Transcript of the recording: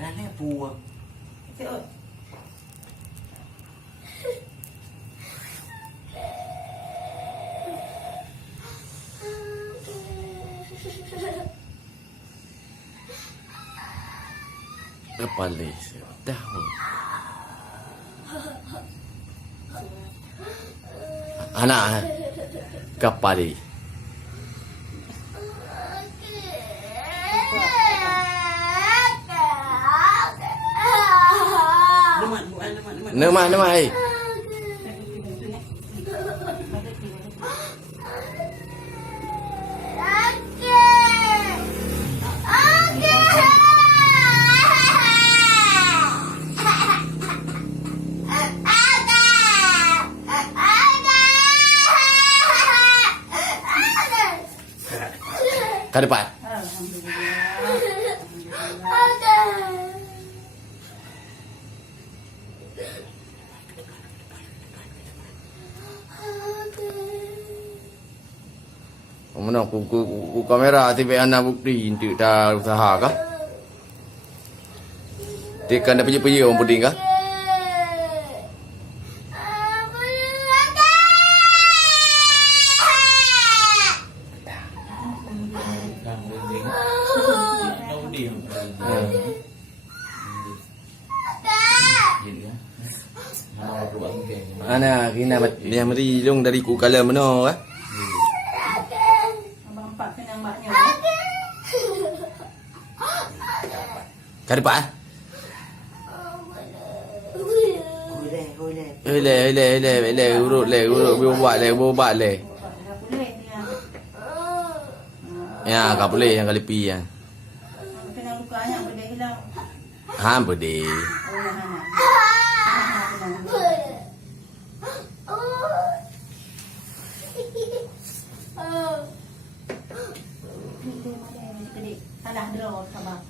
Nana buah. Tengok. Kepala dah. Anak kepala. Lemak. Ke depan. Mana ku kamera TV anak bukti untuk dah usaha kah? Tekan dah pergi orang puding kah? Anak kena dia meri long dari ku kala mana kah? Abang empat kena maknya. Ke depan. Urut buat le. Ya, kau boleh yang kali pi yang. Kena lukanya boleh hilang. Ha boleh. Alah draw sabar.